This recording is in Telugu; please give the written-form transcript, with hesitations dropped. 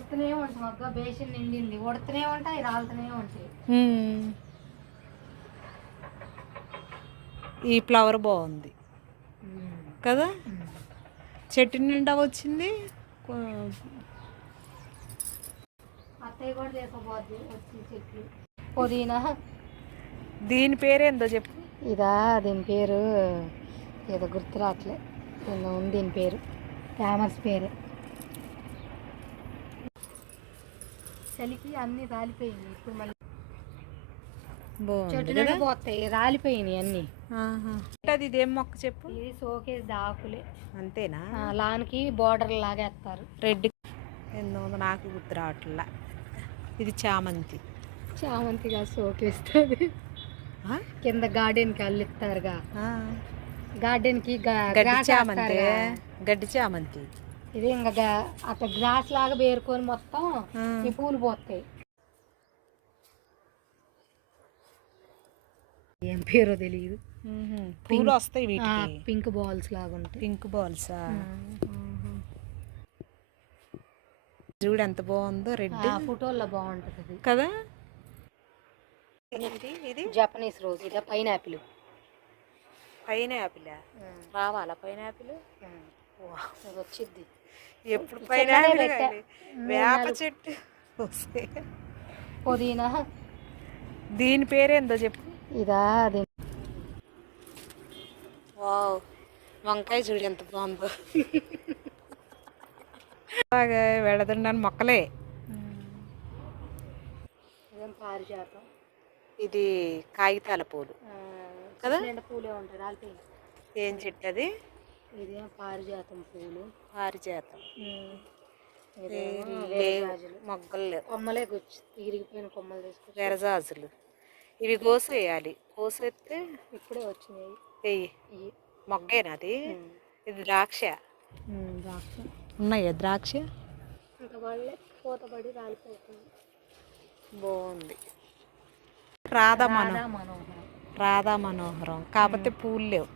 ఉడుతూనే ఉంటుంది మొగ్గ, బేసిన్ నిండింది, ఉడుతూనే ఉంటాయి, రాలుతూనే ఉంటాయి. ఈ ఫ్లవర్ బాగుంది కదా, చెట్టు నిండా వచ్చింది. అత్తయ్య కూడా చేసుకోపోద్ది వచ్చి చెట్లు. పుదీనా. దీని పేరేందో చెప్పు. ఇదా, దీని పేరు ఏదో గుర్తు రావట్లే, ఏదో ఉంది దీని పేరు, ఫేమస్ పేరు. చలికి అన్నీ రాలిపోయినాయి. ఇప్పుడు మళ్ళీ చెట్టు నిండా పోతాయి, రాలిపోయినాయి అన్నీ. అది ఇదేం మొక్క చెప్పు. ఇది షోకేస్ ఆకులే. అంతేనా? లాన్కి బోర్డర్ లాగా వేస్తారు. రెడ్ ఎందో నాకు గుర్తు రావట్లా. ఇది చామంతి. చామంతిగా షోకేస్తుంది. కింద గార్డెన్కి అల్లిస్తారుగా, గార్డెన్కి గడ్డి చామంతి. గడ్డి చామంతి ఇది ఇంకా అట్లా గ్రాస్ లాగా పేరుకొని మొత్తం ఈ పూలు పోతాయి. ఏం పేరో తెలియదు. పూలు వస్తాయి వీటికి. పింక్ బాల్స్ లాగా ఉంటాయి. పింక్ బాల్సా? చూడు ఎంత బాగుందో, రెడ్. ఫోటోల్లో బాగుంటుంది కదా. ఇది జపనీస్ రోజ్. ఇది పైనాపిల్. పైనాపిల్ రావాలా? పైనాపిల్ వచ్చింది ఎప్పుడు? పైనాపిల్ వేప చెట్టు. పుదీనా. దీని పేరేందో చెప్పు. ఇదా, అది వావ్, వంకాయ చూడు ఎంత బాగుందో. బాగా వెళదండాని మొక్కలే. పారిజాతం. ఇది కాగితాల పూలు కదా. పూలే ఉంటాయి, రాలిపోయి. ఏం చెట్టు అది? ఇదేం పారిజాతం పూలు. పారిజాతం మొగ్గలు లేవు, కొమ్మలే గుచ్చి తిరిగిపోయిన కొమ్మలు తీసుకొచ్చి. వెరజాజులు. ఇవి కోసేయాలి. కోసేస్తే ఇప్పుడే వచ్చినాయి. వెయ్యి మొగ్గేనా అది? ఇది ద్రాక్ష. ద్రాక్ష ఉన్నాయా ద్రాక్ష? ఇంకా వాళ్ళే పూతపడి రాలిపోతుంది. బాగుంది. రాధా మనోహరం. రాధా మనోహరం కాకపోతే పూలు లేవు.